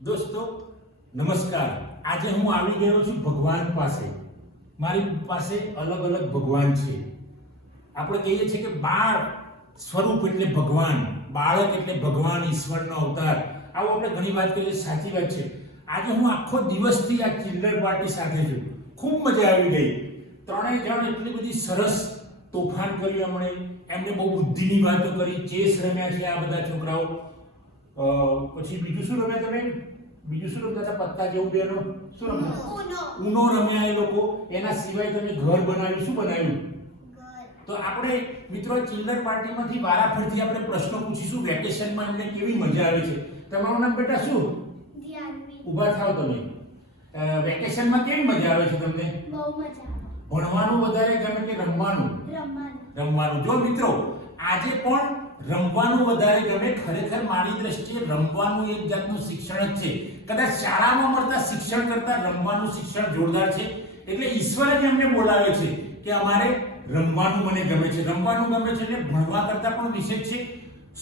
દોસ્તો નમસ્કાર. આજે હું આવી ગયો છું ભગવાન પાસે. મારી પાસે અલગ અલગ ભગવાન છે. આપણે કહીએ છીએ કે બાળ સ્વરૂપ એટલે ભગવાન, બાળક એટલે ભગવાન, ઈશ્વરનો અવતાર. આવું આપણે ઘણી વાત કરીએ, સાચી વાત છે. આજે હું આખો દિવસથી આ ચિલ્ડ્રન પાર્ટી સાથે છું. ખૂબ મજા આવી ગઈ. ત્રણેય જણ એટલી બધી સરસ તોફાન કર્યું એમણે બહુ બુદ્ધિની વાતો કરી, ચેસ રમ્યા છે આ બધા છોકરાઓ. પછી બીજું શું રમ્યા તમે? બીજું શું રમતા હતા? પત્તા જેવું બેનો શું રમ્યા? ઉનો રમ્યા એ લોકો. એના સિવાય તમે ઘર બનાવ્યું. શું બનાવ્યું? તો આપણે મિત્રો ચિલ્ડ્રન પાર્ટીમાંથી વારાફરતી આપણે પ્રશ્નો પૂછીશું. વેકેશનમાં એમને કેવી મજા આવે છે. તમારું નામ બેટા શું? ઊભા થાવ તમે. વેકેશનમાં કેવી મજા આવે છે તમને? બહુ મજા. ભણવાનું વધારે ગમે કે રમવાનું? રમવાનું. જો મિત્રો આજે પણ રમવાનું વધારે ગમે. ખરેખર મારી દ્રષ્ટિએ રમવાનું એક જાતનું શિક્ષણ જ છે. કદાચ શાળામાં મળતા શિક્ષણ કરતા રમવાનું શિક્ષણ જોરદાર છે. એટલે ઈશ્વર જ એમને બોલાવે છે કે અમારે રમવાનું મને ગમે છે, રમવાનું ગમે છે. એટલે ભણવા કરતા પણ વિશેષ છે.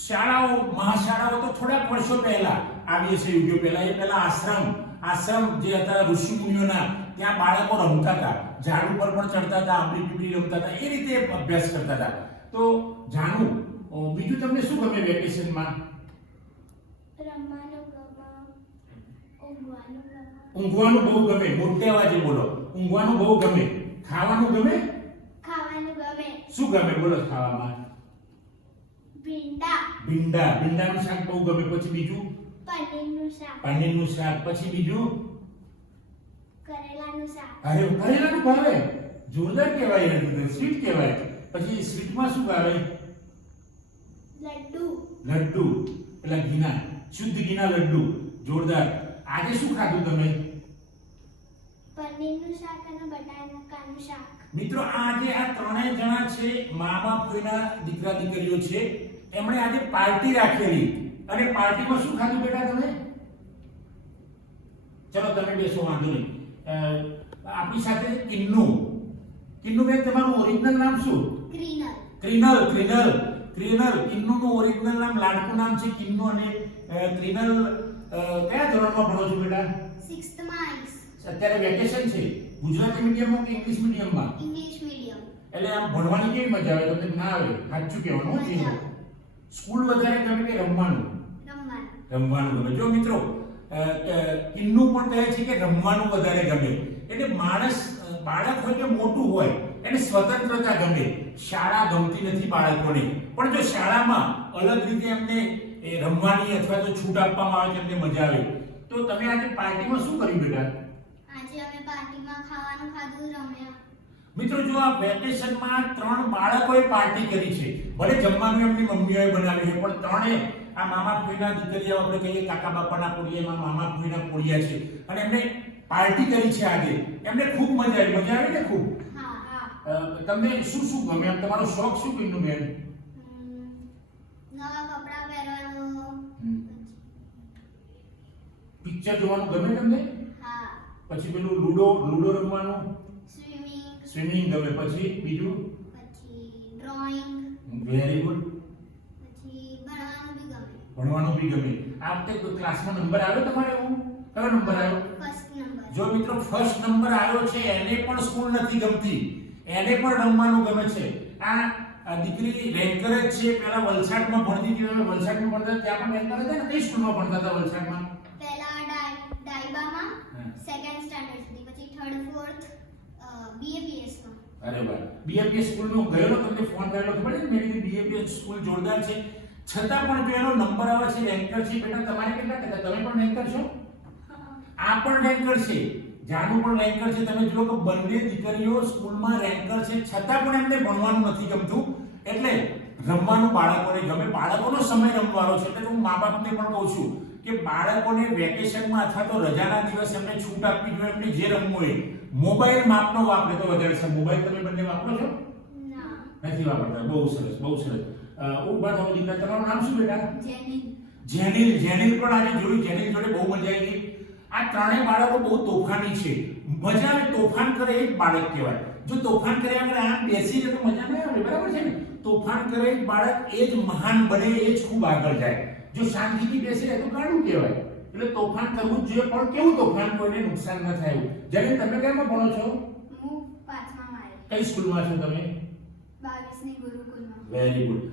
શાળાઓ, મહાશાળાઓ તો થોડાક વર્ષો પહેલા આવી હશે, યુગો પહેલા. એ પહેલા આશ્રમ જે હતા ઋષિ મુનિઓના, ત્યાં બાળકો રમતા હતા. ઝાડ ઉપર પણ ચડતા હતા, આંબલી પીપળી રમતા હતા. એ રીતે અભ્યાસ કરતા હતા. તો જાણું બીજું તમને શું ગમે વેકેશનમાં? રમવાનું ગમે, ઊંઘવાનું ગમે. ઊંઘવાનું બહુ ગમે. મોટે અવાજે બોલો. ઊંઘવાનું બહુ ગમે. ખાવાનું ગમે? ખાવાનું ગમે. શું ગમે બોલો ખાવામાં? ભીંડાનું શાક બહુ ગમે. પછી બીજું? પનીરનું શાક. પછી બીજું? કરેલાનું શાક. અરે કરેલાનું ભાવે. જોરદાર કહેવાય. સ્વીટ કહેવાય. પછી સ્વીટમાં શું ભાવે? લડ્ડુ. પેલા ઘીના, શુદ્ધ ઘીના લડ્ડુ. જોરદાર. આજે શું ખાધું તમે? પનીરનું શાક અને બટાકાનું શાક. મિત્રો આજે આ ત્રણેય જણા છે, મા બાપ કોઈના દીકરા દીકરીઓ છે. એમણે આજે પાર્ટી રાખેલી. અને પાર્ટીમાં શું ખાધું બેટા તમે? ચલો તમે બેસો, વાંધો નહીં. આપણી સાથે કિન્નુ બેન, તમારું ઓરિજિનલ નામ શું? ક્રિનલ. કિન્નુનું ઓરિજિનલ નામ, લાડકું નામ છે કિન્નુ. અને ક્રિનલ કયા ધોરણમાં ભણો છો બેટા? 6th માં. અત્યારે વેકેશન છે. ગુજરાતી મીડિયમમાં કે ઇંગ્લિશ મીડિયમમાં? English medium. એટલે આમ ભણવાની કેવી મજા આવે તમને? ના આવે? સાચું કહેવાનું છે. સ્કૂલ વધારે ગમે કે રમવાનું? રમવાનું ગમે. જો મિત્રો કિન્નુ પણ કહે છે કે રમવાનું વધારે ગમે. એટલે બાળક હોય કે મોટું હોય, એને સ્વતંત્રતા ગમે. શાળા ગમતી નથી બાળકોને. પણ જો શાળામાં અલગ રીતે એમને રમવાની અથવા તો છૂટ આપવામાં આવે તો એમને મજા આવે. તો તમે આજે પાર્ટીમાં શું કર્યું બેટા? આજે અમે પાર્ટીમાં ખાવાનું ખાધું, રમ્યા. મિત્રો જો આ વેકેશનમાં 3 બાળકોએ પાર્ટી કરી છે. ભલે જમવાનું એમની મમ્મીઓએ બનાવ્યું છે, પણ ત્રણે આ મામા ફોઈના દીકરીઓ, આપણે કહીએ કાકા બાપાના પોળિયામાં મામા ફોઈના પોળિયા છે. અને એમને પાર્ટી કરી છે આજે. એમને ખૂબ મજા આવી. મજા આવી ને ખૂબ? તમને શું ગમે? એમ તમારો શોખ શું કિન્નુ બેન? નવા કપડાં પહેરવાનું. પિક્ચર જોવાનું ગમે તમને? પછી પેલું લૂડો રમવાનું? સ્વિમિંગ ગમે. પછી બીજું? ડ્રોઈંગ. Very good. પછી ભણવાનું બી ગમે. આ વખતે ક્લાસમાં નંબર આવ્યો તમારે? કયો નંબર આવ્યો? First number. જો મિત્રો ફર્સ્ટ નંબર આવ્યો છે, એને પણ સ્કૂલ નથી ગમતી, એને પણ રમવાનું ગમે છે. આ દીકરી રેન્કર જ છે. પહેલા વલસાડમાં ભણતી હતી. વલસાડમાં ભણતા ત્યાં પણ રેન્કર હતા ને? કઈ સ્કૂલમાં ભણતા હતા વલસાડમાં? પહેલા ડાઈબામાં સેકન્ડ સ્ટાન્ડર્ડ સુધી, પછી થર્ડ ફોર્થ બીએપીએસ માં. અરે વાહ. બીએપીએસ સ્કૂલ નો ગયેલો, તમને ફોન કરેલો, ખબર છે? મેં કીધું બીએપીએસ સ્કૂલ જોરદાર છે. છતાં પણ જો એનો નંબર આવે છે, રેન્કર છે. બેટા તમારે કેટલા ટકા? તમે પણ રેન્કર છો? આ પણ રેન્કર છે. જાનુ પણ રેન્કર છે. તમે જો કે બંને દીકરીઓ સ્કૂલમાં રેન્કર છે, છતાં પણ એમને ભણવાનું નથી ગમતું. એટલે રમવાનું બાળકોને ગમે. બાળકોનો સમય રમવાનો છે. એટલે હું મા બાપને પણ કહું છું કે બાળકોને વેકેશનમાં અથવા તો રજાના દિવસે એમને છૂટ આપવી જોઈએ. એમને જે રમવું હોય. મોબાઈલ માપનો વાપરે તો વધારે છે. મોબાઈલ તમે બંને વાપરો છો? નથી વાપરતા. બહુ સરસ, બહુ સરસ. ઉભા થાવ દીકરા. તમારું નામ શું બેટા? જેનિલ પણ આજે જોયું. જેનિલ જોડે બહુ મજા આવી. આ ત્રણેય બાળકો બહુ તોફાની છે. મજા આવે. તોફાન કરે એ જ બાળક કહેવાય. જો તોફાન કર્યા વગર આમ બેસી જાય તો મજા નહીં આવે. બરાબર છે ને? તોફાન કરે એ જ બાળક, એ જ મહાન બને, એ જ ખૂબ આગળ જાય. જો શાંતિથી બેસે તો કાઢું કહેવાય. એટલે તોફાન કરવું જ જોઈએ, પણ કેવું તોફાન, કોઈને નુકસાન ન થાય એવું. જેને તમે કેમાં ભણો છો? હું 5મા મારી કઈ સ્કૂલમાં છો તમે? 22ની ગુરુકુલમાં. Very good.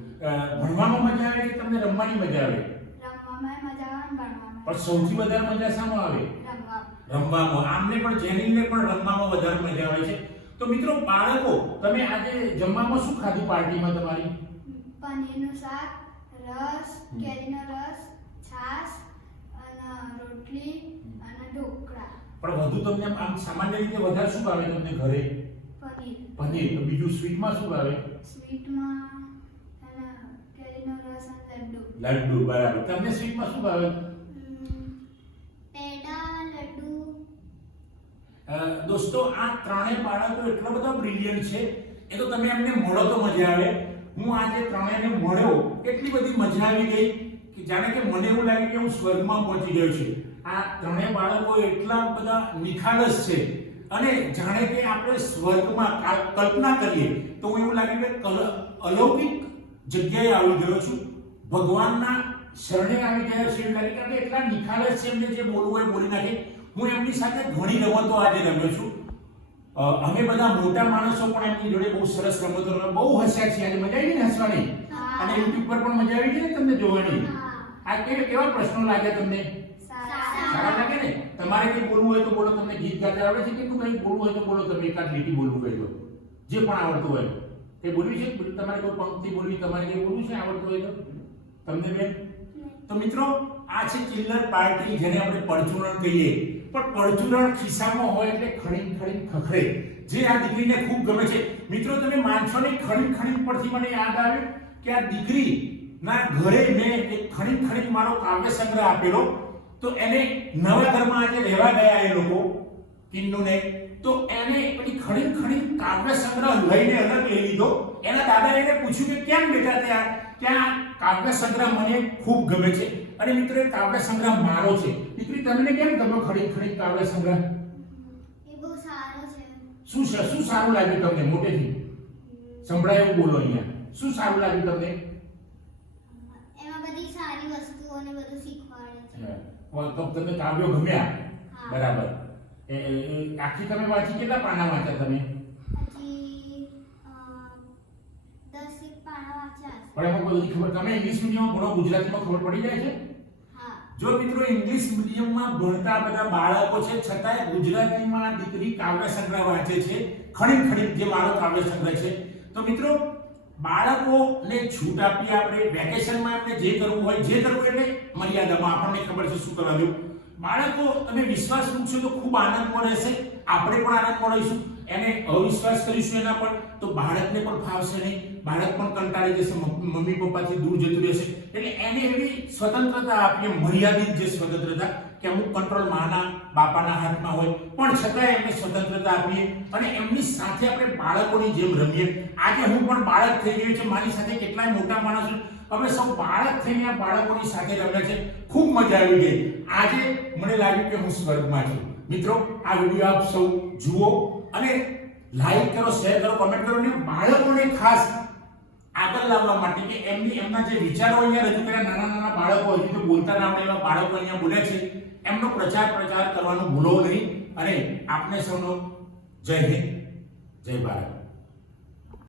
ભણવામાં મજા આવે કે તમને રમવાની મજા આવે? રમવામાં મજા આવે ને ભણવામાં. પણ સૌથી વધારે મજા શામાં આવે? રમવામાં. રમવામાં. આમને પણ જેનીને પણ રમવામાં વધારે મજા આવે છે. તો મિત્રો બાળકો, તમે આજે જમવામાં શું ખાધું પાર્ટીમાં તમારી? પનીરનું શાક, રસ, કેરીનો રસ, છાશ અને રોટલી અને ઢોકળા. પણ વધુ તમને આમ સામાન્ય રીતે વધારે શું ભાવે તમને ઘરે? પનીર. પનીર. તો બીજું સ્વીટમાં શું ભાવે? સ્વીટમાં અને કેરીનો રસ અને લડ્ડુ. લડ્ડુ. બરાબર. તમને સ્વીટમાં શું ભાવે? પેડા, લડ્ડુ. દોસ્તો, આ ત્રણેય બાળકો એટલા બધા બ્રિલિયન્ટ છે, એ તો તમે એમને મળો તો મજા આવે. હું આજે ત્રણેયને મળ્યો, એટલી બધી મજા આવી ગઈ કે જાણે કે મને એવું લાગે કે હું સ્વર્ગમાં પહોંચી ગયો છું. આ ત્રણેય બાળકો એટલા બધા નિખાલસ છે અને જાણે કે આપણે સ્વર્ગમાં કલ્પના કરીએ તો હું એવું લાગે કે અલૌકિક જગ્યાએ આવી ગયો છું, ભગવાનના શરણે આવી ગયા છે એવું લાગે, કારણ કે એટલા નિખાલસ છે, એમને જે બોલવું હોય બોલી નાખે. હું એમની સાથે ઘણી રમતો આજે રમ્યો છું. અમે બધા મોટા માણસો પણ એમની જોડે બહુ સરસ રમતો રમ્યા, બહુ હસ્યા છીએ. આજે મજા આવી ને હસવાની? અને YouTube પર પણ મજા આવી ગઈ ને તમને જોવાની? આ કેવા પ્રશ્નો લાગ્યા તમને? સારા લાગે ને? તમારે કંઈ બોલવું હોય તો બોલો. તમને ગીત ગાતા આવડે છે? કેટલું કંઈ બોલવું હોય તો બોલો. તમે એકાદ લીટી બોલવું હોય તો, જે પણ આવડતું હોય. તે બોલવી છે તમારે? કોઈ પંક્તિ બોલવી, તમારે કંઈ બોલવું છે આવડતું હોય તો તમને બેન? તો મિત્રો, આ છે કિલ્લર પાર્ટી, જેને આપણે પરચુરણ કહીએ. પણ પરચુરણ ખિસ્સામાં હોય એટલે ખડીક ખડીક ખખડે, જે આ દીકરીને ખૂબ ગમે છે. મિત્રો, તમે માનશો નહીં, ખડીક ખડીક પરથી મને યાદ આવ્યું કે આ દીકરીના ઘરે મેં એક ખડીક ખડીક મારો કાવ્ય સંગ્રહ આપેલો. તો એને નવા ઘરમાં આજે રહેવા ગયા એ લોકો, કિન્નુને, તો એને પછી ખડીક ખડીક કાવ્ય સંગ્રહ લઈને અલગ લઈ લીધો. એના દાદાએ એને પૂછ્યું કે કેમ બેટા ત્યાં કાવ્ય સંગ્રહ મને ખૂબ ગમે છે. અને મિત્રો, એ કાવ્ય સંગ્રહ મારો છે. દીકરી, તમને કેમ ગમ્યો ખડીક ખડીક કાવ્ય સંગ્રહ? એ બહુ સારો છે. શું સારું લાગ્યું તમને? મોટેથી સંભળાય એવું બોલો અહીંયા. શું સારું લાગ્યું તમને? એમાં બધી સારી વસ્તુઓ ને બધું શીખવાડે છે. તો તમને કાવ્યો ગમ્યા? હા. બરાબર. આખી તમે વાંચી? કેટલા પાના વાંચ્યા તમે? હજી 10 પાના વાંચ્યા છે. પણ એમાં બધી ખબર, તમે ઇંગ્લિશ મીડિયમમાં ભણો, ગુજરાતીમાં ખબર પડી જાય છે? હા. જો મિત્રો ઇંગ્લિશ મીડિયમમાં ભણતા બધા બાળકો છે, છતાંય ગુજરાતીમાં દીકરી કાવ્ય સંગ્રહ વાંચે છે, ખડીક ખડીક, જે મારો કાવ્ય સંગ્રહ છે. તો મિત્રો, બાળકોને છૂટ આપી આપણે વેકેશનમાં એમને જે કરવું હોય, જે કરવું એટલે મર્યાદામાં, આપણને ખબર છે શું કરવા દેવું. બાળકો, તમે વિશ્વાસ મૂકશો તો ખૂબ આનંદમાં રહેશે, આપણે પણ આનંદમાં રહીશું. એને અવિશ્વાસ કરીશું એના પર તો બાળકને પણ ફાવશે નહીં, બાળક પણ કંટાળી જશે, મમ્મી પપ્પાથી દૂર જતું રહેશે. એટલે એને એવી સ્વતંત્રતા આપીએ, મર્યાદિત જે સ્વતંત્રતા, કે અમુક કંટ્રોલ માના બાપાના હાથમાં હોય, પણ છતાંય એમને સ્વતંત્રતા આપીએ અને એમની સાથે આપણે બાળકોની જેમ રમીએ. આજે હું પણ બાળક થઈ ગયો છું, મારી સાથે કેટલાય મોટા માણસો, અમે સૌ બાળક થઈને આ બાળકોની સાથે રમ્યા છે. ખૂબ મજા આવી ગઈ. આજે મને લાગ્યું કે હું સ્વર્ગમાં છું. મિત્રો, આ વિડીયો આપ સૌ જુઓ અને લાઈક કરો, શેર કરો, કમેન્ટ કરો, અને બાળકોને ખાસ આગળ લાવવા માટે કે એમના જે વિચારો અહીંયા રજૂ કર્યા, નાના બાળકો, હજી તો બોલતા ના આવડે એવા બાળકો અહીંયા બોલ્યા છે, એમનો પ્રચાર કરવાનું ભૂલો નહીં. અને આપને સૌનો જય હિન્દ, જય ભારત.